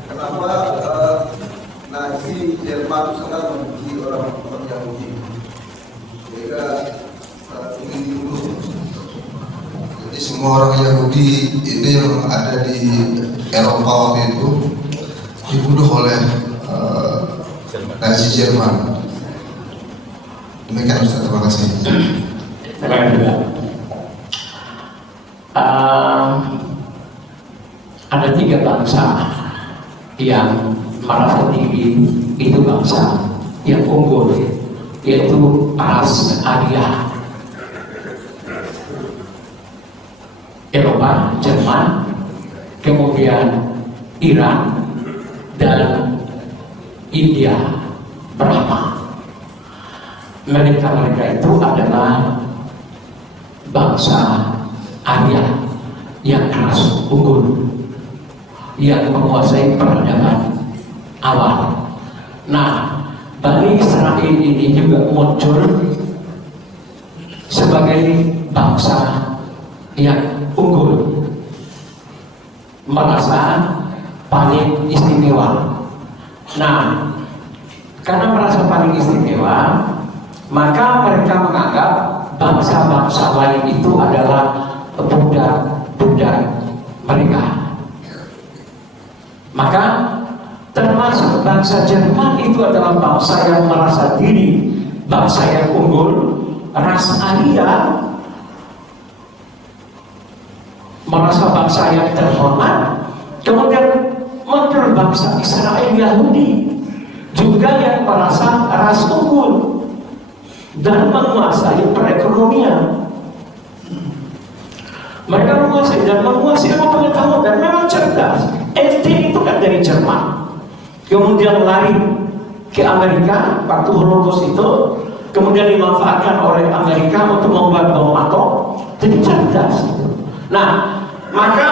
kenapa Nazi Jerman sangat membenci orang Yahudi? Sehingga ingin dibunuh. Jadi semua orang Yahudi ini yang ada di Eropa waktu itu dibunuh oleh Nazi Jerman. Demikian Ustaz, terima kasih. Terima kasih. Ada 3 bangsa yang merasa diri itu bangsa yang unggul, yaitu ras Arya. Eropa, Jerman, kemudian Iran, dan India, Brahma. Mereka itu adalah bangsa Arya yang keras, unggul, yang menguasai peradaban awal. Nah, Bani Israel ini juga muncul sebagai bangsa yang unggul, merasa paling istimewa. Nah, karena merasa paling istimewa, maka mereka menganggap bangsa-bangsa lain itu adalah budak-budak mereka. Maka termasuk bangsa Jerman itu adalah bangsa yang merasa diri bangsa yang unggul, ras Arya, merasa bangsa yang terhormat. Kemudian muncul bangsa Israel Yahudi juga yang merasa ras unggul dan menguasai perekonomian. Mereka menguasai dan menguasai ilmu pengetahuan dan memang cerdas. Einstein itu kan dari Jerman, kemudian lari ke Amerika waktu Holocaust itu, kemudian dimanfaatkan oleh Amerika untuk membuat bom atom. Jadi cerdas. Nah, maka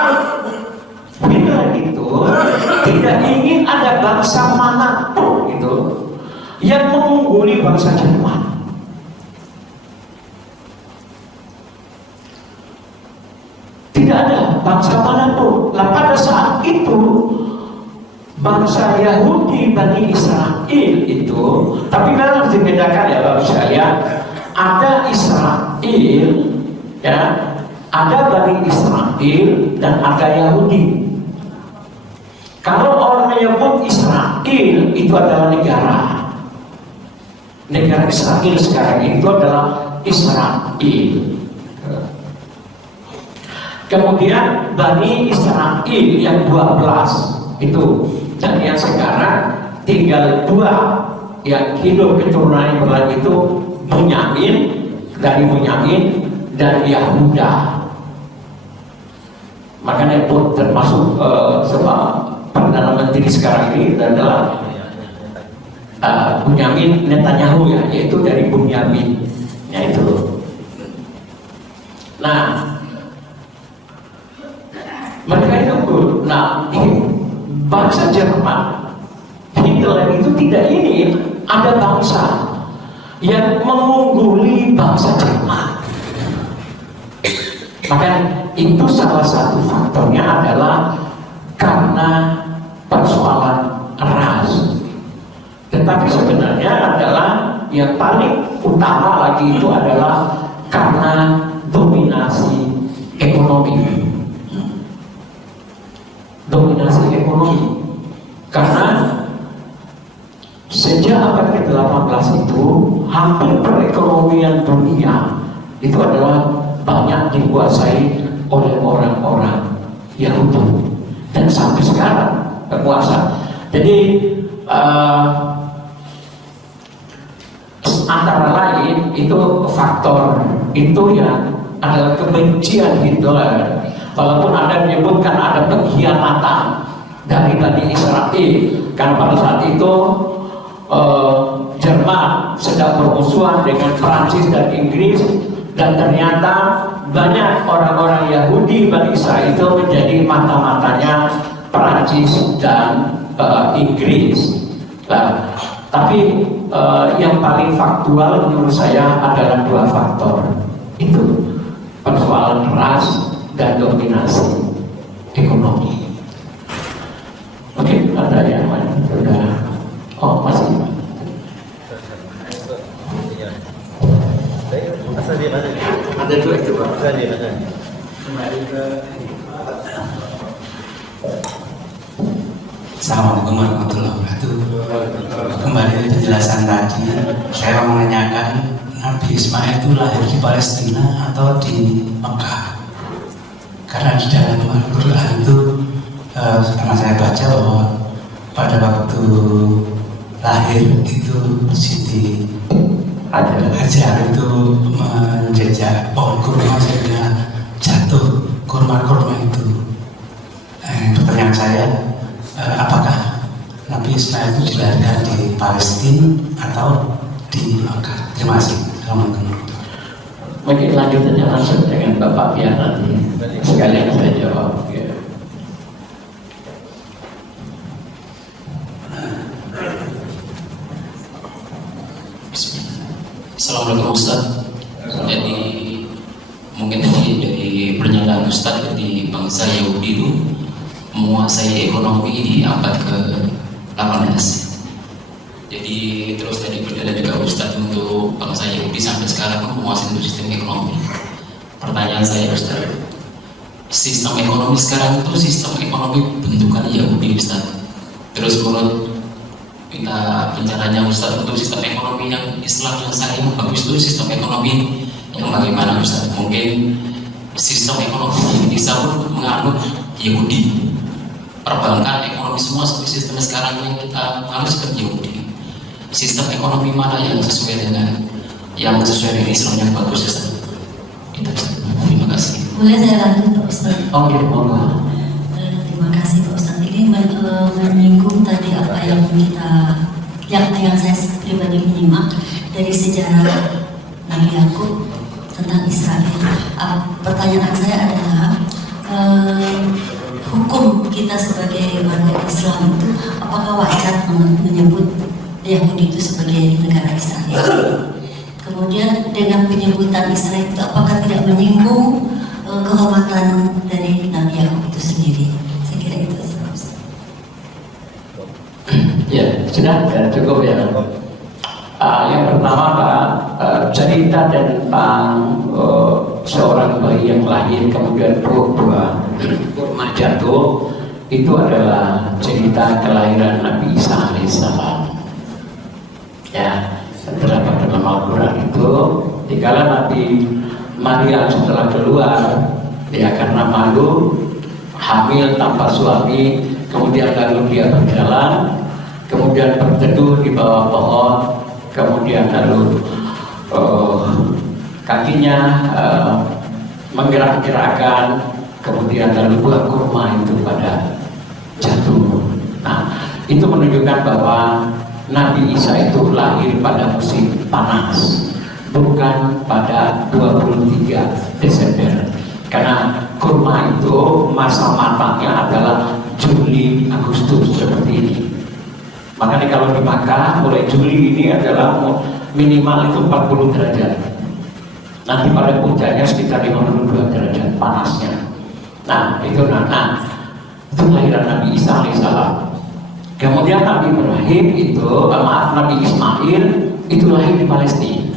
Hitler itu tidak ingin ada bangsa manapun itu yang mengungguli bangsa Jerman. Tidak ada bangsa manapun. Nah, pada saat itu bangsa Yahudi Bani Israel itu, tapi memang harus dibedakan ya Bapak sekalian. Ada Israel, ya, ada Bani Israel dan ada Yahudi. Kalau orang menyebut Israel itu adalah negara Israel sekarang itu adalah Israel. Kemudian Bani Israel yang 12 itu, dan yang sekarang tinggal 2 yang hidup keturunan Ibrahim itu Bunyamin, dari Bunyamin dan Yahuda. Makanya pun termasuk Perdana Menteri sekarang ini adalah Bunyamin Netanyahu, ya, yaitu dari Bunyamin, yaitu. Nah, mereka itu, nah, bangsa Jerman, Hitler itu tidak ingin ada bangsa yang mengungguli bangsa Jerman. Maka itu salah satu faktornya adalah karena persoalan ras. Tetapi sebenarnya adalah yang paling utama lagi itu adalah karena dominasi ekonomi. Dominasi ekonomi, karena sejak abad ke-18 itu hampir perekonomian dunia itu adalah banyak dikuasai oleh orang-orang Yahudi dan sampai sekarang berkuasa. Jadi antara lain itu faktor itu yang adalah kebencian Hitler. Walaupun ada menyebutkan ada pengkhianatan dari Bani Israel, karena pada saat itu Jerman sedang bermusuhan dengan Prancis dan Inggris, dan ternyata banyak orang-orang Yahudi Bani Israel itu menjadi mata-matanya Prancis dan Inggris. Nah, tapi yang paling faktual menurut saya adalah dua faktor itu, persoalan ras dan dominasi ekonomi. Oke, ada yang lain? Sudah? Oh, masih. Ada dua itu, Pak. Kembali ke Assalamualaikum warahmatullahi wabarakatuh. Kembali ke penjelasan tadi, saya mau menanyakan Nabi Ismail itu lahir di Palestina atau di Mekah? Karena di dalam Al-Quran itu karena saya baca bahwa pada waktu lahir itu Siti Hajar itu menjejak pohon kurma sehingga jatuh kurma-kurma itu. Pertanyaan saya, apakah Nabi Ismail itu dilahirkan di Palestina atau di Mekah? Terima kasih. Assalamualaikum. mungkin lanjutannya langsung dengan Bapak Pian nanti. Sekalian saya jawab. Ya. Assalamualaikum Ustaz. Jadi mungkin dari pernyataan Ustaz, di bangsa Yahudi itu menguasai ekonomi di abad ke-18. Jadi terus tadi berkata juga Ustaz, untuk bangsa Yahudi sampai sekarang pun menguasai untuk sistem ekonomi. Pertanyaan saya Ustaz, sistem ekonomi sekarang itu sistem ekonomi bentukan Yahudi Ustaz. Terus menurut kita rencananya Ustaz untuk sistem ekonomi yang Islam yang syariah bagus itu sistem ekonomi yang bagaimana Ustaz? Mungkin sistem ekonomi Indonesia pun menganut Yahudi, perbankan ekonomi semua seperti sistem sekarang yang kita harus seperti Yahudi. Sistem ekonomi mana yang sesuai dengan Islam yang bagus Ustaz? Itu Ustaz. Terima kasih. Boleh saya lanjut Pak Ustaz? Oke, monggo. Terima kasih Pak Ustaz. Ini menyinggung tadi apa yang yang saya pribadi menyimak dari sejarah Nabi Yakub tentang Israel. Pertanyaan saya adalah hukum kita sebagai warga Islam itu apakah wajar menyebut Yahudi itu sebagai negara Israel? Kemudian dengan penyebutan Israel itu apakah tidak menyinggung kehormatan dari Nabi Yakub itu sendiri? Saya kira itu saja. Ya, sudah cukup ya. Yang pertama Pak, cerita tentang seorang bayi yang lahir kemudian dua kurma jatuh, itu adalah cerita kelahiran Nabi Isa alaihissalam. Ya, terdapat dalam Al-Quran itu, dikala Nabi Maryam setelah keluar, dia karena malu, hamil tanpa suami, kemudian lalu dia berjalan, kemudian berteduh di bawah pohon, kemudian lalu kakinya menggerak-gerakkan, kemudian lalu buah kurma itu pada jatuh. Nah, itu menunjukkan bahwa Nabi Isa itu lahir pada musim panas, bukan pada 23 Desember. Karena kurma itu masa matangnya adalah Juli, Agustus seperti ini. Makanya kalau di Makkah mulai Juli ini adalah minimal itu 40 derajat. Nanti pada puncaknya sekitar 52 derajat panasnya. Nah, itu kelahiran Nabi Isa alaihissalam. Kemudian Nabi Ibrahim itu, Nabi Ismail itu lahir di Palestina.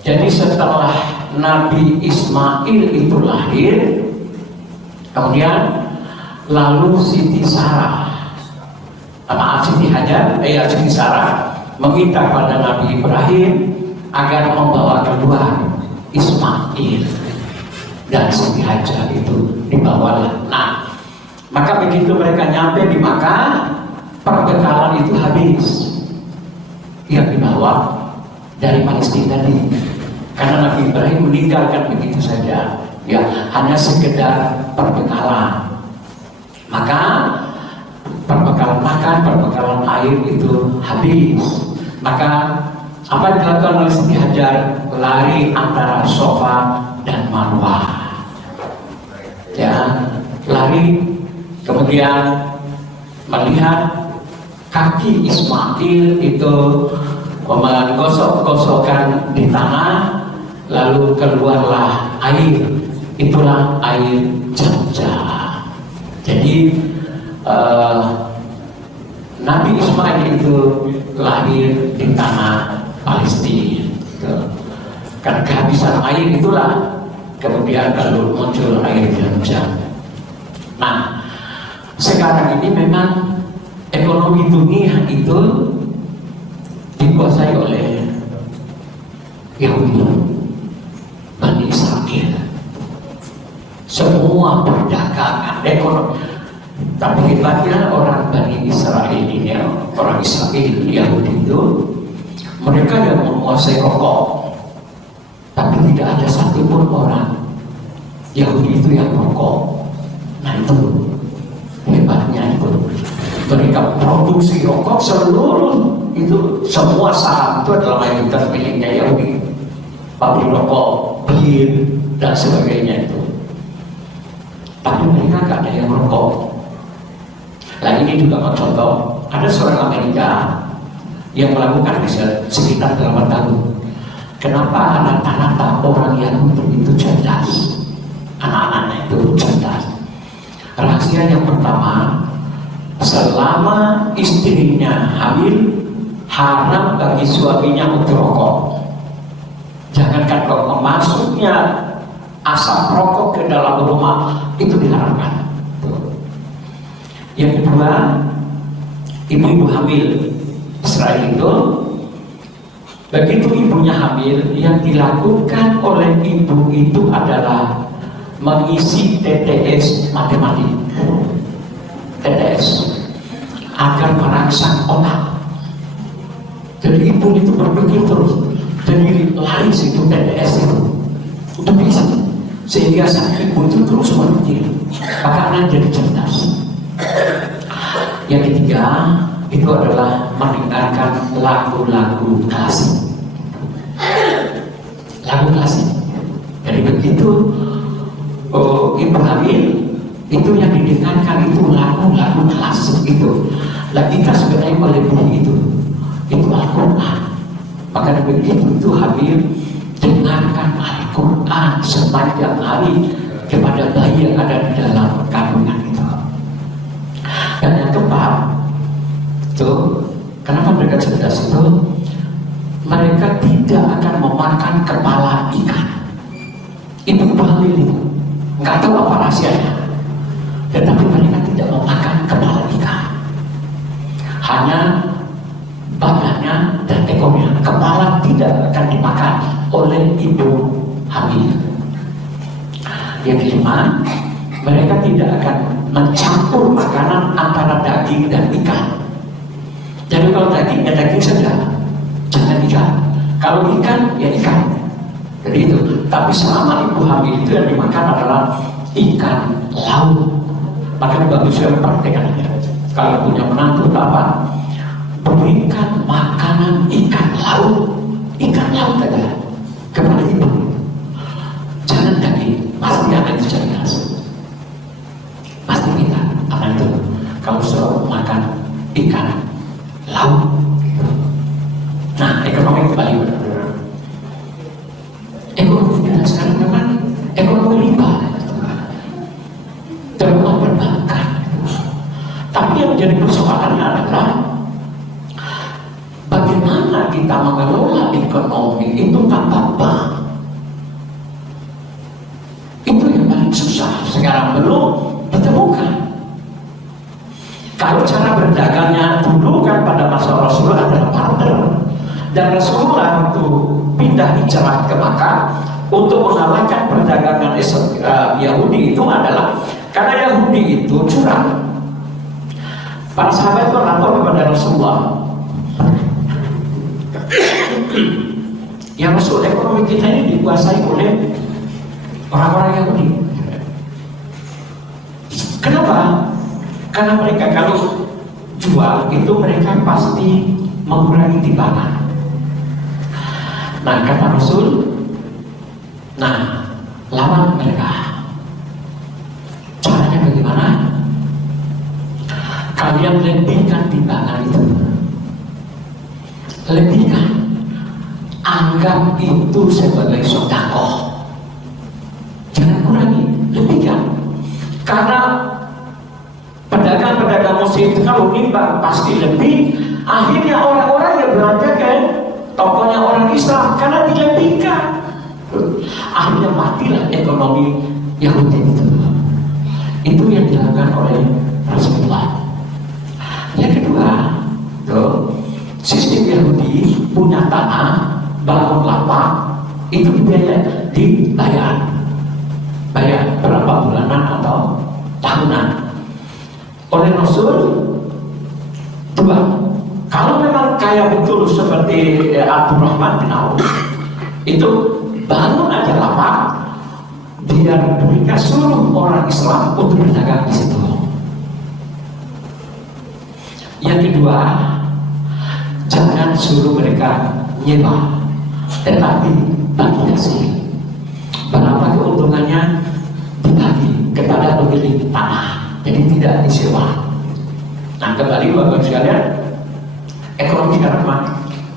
Jadi setelah Nabi Ismail itu lahir, kemudian lalu Siti Sarah meminta pada Nabi Ibrahim agar membawa keluar Ismail, dan Siti Hajar itu dibawalah. Nah, maka begitu mereka nyampe di Makkah, perbekalan itu habis. yang dibawa dari Palestina ini. Karena Nabi Ibrahim meninggalkan begitu saja, ya hanya sekedar perbekalan. Maka perbekalan makan, perbekalan air itu habis. Maka apa yang dilakukan oleh Siti Hajar? Lari antara Safa dan Marwah. Ya, lari, kemudian melihat kaki Ismail itu menggosok-gosokkan di tanah, lalu keluarlah air. Itulah air Zamzam. Jadi Nabi Ismail itu lahir di tanah Palestina. Karena kehabisan air itulah kemudian lalu muncul air Zamzam. Nah, sekarang ini memang ekonomi dunia itu dikuasai oleh Yahudi, Bani Israel. Semua perdagangan ekonomi. Tapi hebatnya orang Bani Israel ini, orang Israel Yahudi itu, mereka yang menguasai rokok. Tapi tidak ada satupun orang Yahudi itu yang rokok. Nah itu hebatnya itu. Mereka produksi rokok seluruh itu, semua saham itu adalah mayoritas miliknya Yahudi. Pabrik rokok, bir dan sebagainya itu. Tapi mereka gak ada yang rokok. Nah ini juga contoh, ada seorang Amerika yang melakukan riset sekitar 8 tahun. Kenapa rata-rata orang Yahudi itu cerdas? Anak-anaknya itu cerdas. Rahasia yang pertama, selama istrinya hamil, haram bagi suaminya untuk rokok. Jangankan rokok, masuknya asap rokok ke dalam rumah itu diharamkan. Yang kedua, ibu-ibu hamil Israel itu, begitu ibunya hamil, yang dilakukan oleh ibu itu adalah mengisi TTS matematik, TTS, agar merangsang otak. Jadi ibu itu berpikir terus, jadi lari situ TTS itu untuk bisa, sehingga sang ibu itu terus berpikir, maka anak jadi cerdas. Yang ketiga itu adalah mendengarkan lagu-lagu klasik. Lagu klasik. Jadi begitu ibu hamil, itu yang didengarkan itu lagu-lagu klasik itu. Lah kita sebenarnya melebihi itu Al-Quran. Maka begitu itu hamil, dengarkan Al-Quran sepanjang hari kepada bayi yang ada di dalam kandungan itu. Dan yang keempat, itu kenapa mereka cerdas itu? Mereka tidak akan memakan kepala ikan. Ibu hamil itu nggak tahu apa rahasianya, tetapi mereka tidak memakan kepala ikan, hanya badannya dan ekornya. Kepala tidak akan dimakan oleh ibu hamil. Yang kelima, mereka tidak akan mencampur makanan antara daging dan ikan. Jadi kalau daging ya daging saja, jangan ikan. Kalau ikan ya ikan. Jadi itu. Tapi selama ibu hamil itu yang dimakan adalah ikan laut. Maka bagus saya praktekkan aja. Kalau punya menantu apa? Berikan makanan ikan laut aja kepada ibu. Jangan daging, pasti akan cerdas. Pasti kita akan itu kalau suruh makan ikan laut. Nah, ekonomi kembali benar-benar. Ekonomi kita sekarang memang ekonomi riba, terutama perbankan. Tapi yang menjadi persoalannya adalah bagaimana kita mengelola ekonomi itu tanpa bank. Itu yang paling susah. Sekarang belum ditemukan. Kalau cara berdagangnya dulu kan pada masa Rasulullah adalah barter, dan Rasulullah waktu pindah hijrah ke Makkah untuk mengalahkan perdagangan Yahudi itu adalah karena Yahudi itu curang. Para sahabat itu lapor kepada Rasulullah, Ya Rasul, ekonomi kita ini dikuasai oleh orang-orang Yahudi. Kenapa? Karena mereka kalau jual itu mereka pasti mengurangi timbangan. Nah kata Rasul, nah lawan mereka. Caranya bagaimana? Kalian lebihkan timbangan itu. Lebihkan. Anggap itu sebagai sedekah. Jangan kurangi, lebihkan. Karena pedagang-pedagang muslim itu kalau nimbang pasti lebih. Akhirnya orang-orang yang belanja ke tokonya orang Islam karena dilebihkan. Akhirnya matilah ekonomi Yahudi itu. Itu yang dilakukan oleh Rasulullah. Yang kedua, sistem Yahudi punya tanah, bangun lapak, itu dibayar berapa bulanan atau tahunan oleh Rasul. Dua, kalau memang kaya betul seperti Abdurrahman bin Auf, itu bangun aja lapak, dia mereka suruh orang Islam untuk berdagang di situ. Yang kedua, jangan suruh mereka nyewa, tetapi bagi hasil. Berapa keuntungannya dibagi kepada pemilik tanah, jadi tidak disewa. Nah kembali bapak sekalian, ekonomi sekarang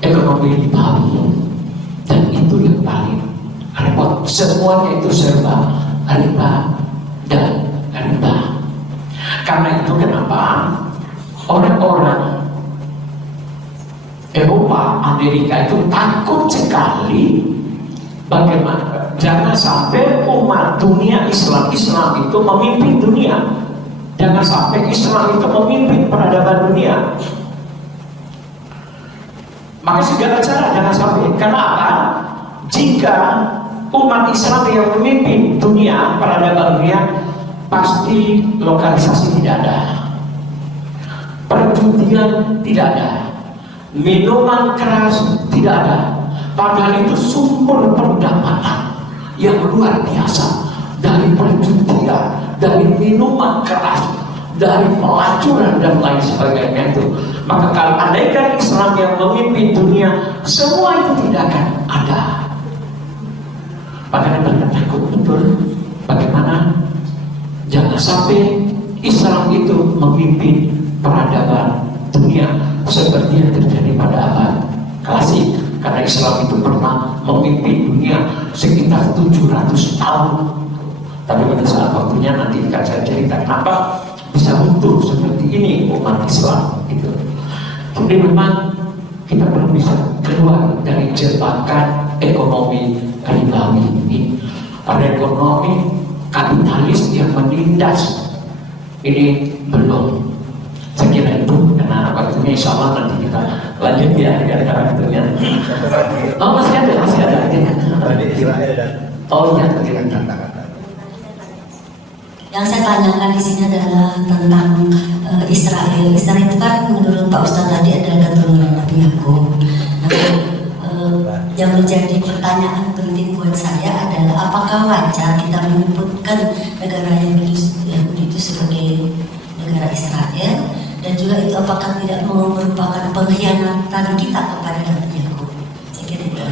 ekonomi baru, dan itu yang paling repot. Semuanya itu serba riba dan riba. Karena itu kenapa orang-orang Eropa, Amerika itu takut sekali bagaimana jangan sampai umat dunia Islam itu memimpin dunia. Jangan sampai Islam itu memimpin peradaban dunia. Maka segala cara jangan sampai. Kenapa? Jika umat Islam yang memimpin dunia, peradaban dunia, pasti lokalisasi tidak ada, perjudian tidak ada, minuman keras tidak ada. Padahal itu sumber pendapatan yang luar biasa dari perjudian, dari minuman keras, dari pelacuran dan lain sebagainya itu. Maka kalau andaikan Islam yang memimpin dunia, semua itu tidak akan ada. Maka mereka takut betul bagaimana jangan sampai Islam itu memimpin peradaban dunia seperti yang terjadi pada abad klasik. Karena Islam itu pernah memimpin dunia sekitar 700 tahun. Tapi pada saat waktunya nanti akan saya cerita kenapa bisa runtuh seperti ini umat Islam itu. Jadi memang kita belum bisa keluar dari jebakan ekonomi ribawi ini. Ada ekonomi kapitalis yang menindas ini belum. Saya kira itu karena waktunya insya Allah nanti kita lanjut ya karena waktunya. Oh masih ada. Oh ya. Yang saya tanyakan di sini adalah tentang Israel. Israel itu kan menurut Pak Ustadz tadi adalah keturunan Nabi Yakub. Yang menjadi pertanyaan penting buat saya adalah apakah wajar kita menyebutkan negara Yahudi itu sebagai negara Israel, dan juga itu apakah tidak merupakan pengkhianatan kita kepada Nabi Yakub? Saya kira itu.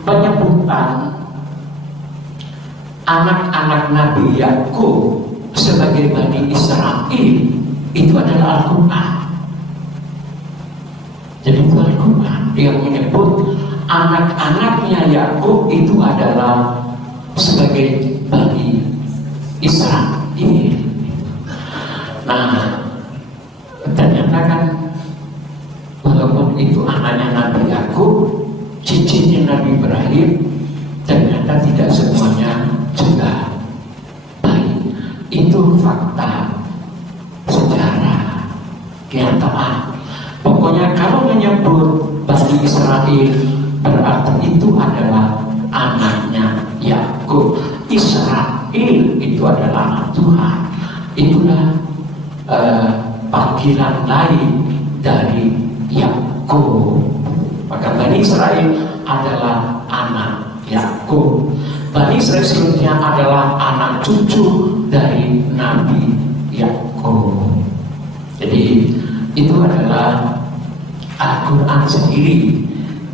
Penyebutan anak-anak Nabi Yakub sebagai Bani Israel itu adalah Al-Quran. Jadi itu Al-Quran yang menyebut anak-anaknya Yakub itu adalah sebagai Bani Israel. Nah, ternyata kan walaupun itu anaknya Nabi Yakub, cicitnya Nabi Ibrahim, ternyata tidak semuanya juga baik. Itu fakta sejarah kenyataan. Pokoknya kalau menyebut Bani Israel berarti itu adalah anaknya Yakub. Israel itu adalah anak Tuhan. Itulah panggilan lain dari Yakub. Bani Israel adalah anak Yakub. Bani Israel seluruhnya adalah anak cucu dari Nabi Yakub. Jadi itu adalah Al-Quran sendiri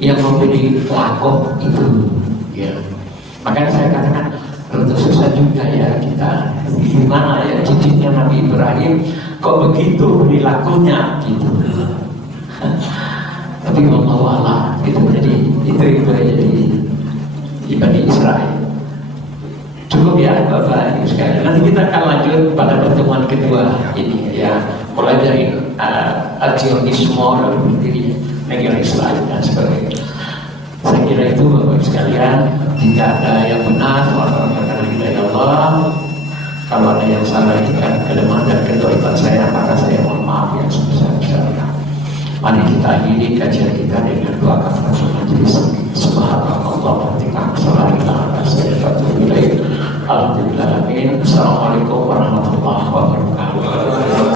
yang memberi lakon itu. Ya. Makanya saya katakan rada susah juga ya kita. Gimana ya cicitnya Nabi Ibrahim kok begitu perilakunya gitu. Tapi Allah Allah itu jadi itu jadi di Bani Israel. Cukup ya Bapak Ibu sekalian. Nanti kita akan lanjut pada pertemuan kedua ini ya, mulai dari Zionisme dan berdiri negara Israel dan sebagainya. Saya kira itu Bapak Ibu sekalian. Tidak ada yang benar soal dari Allah. Kalau ada yang salah itu kan kelemahan dan kedolipan saya, maka saya mohon maaf yang sebesar-besarnya. Mari kita akhiri kajian kita dengan doa kafaratul majelis. Subhanallah wa bihamdihi. Alhamdulillah. Assalamualaikum warahmatullahi wabarakatuh.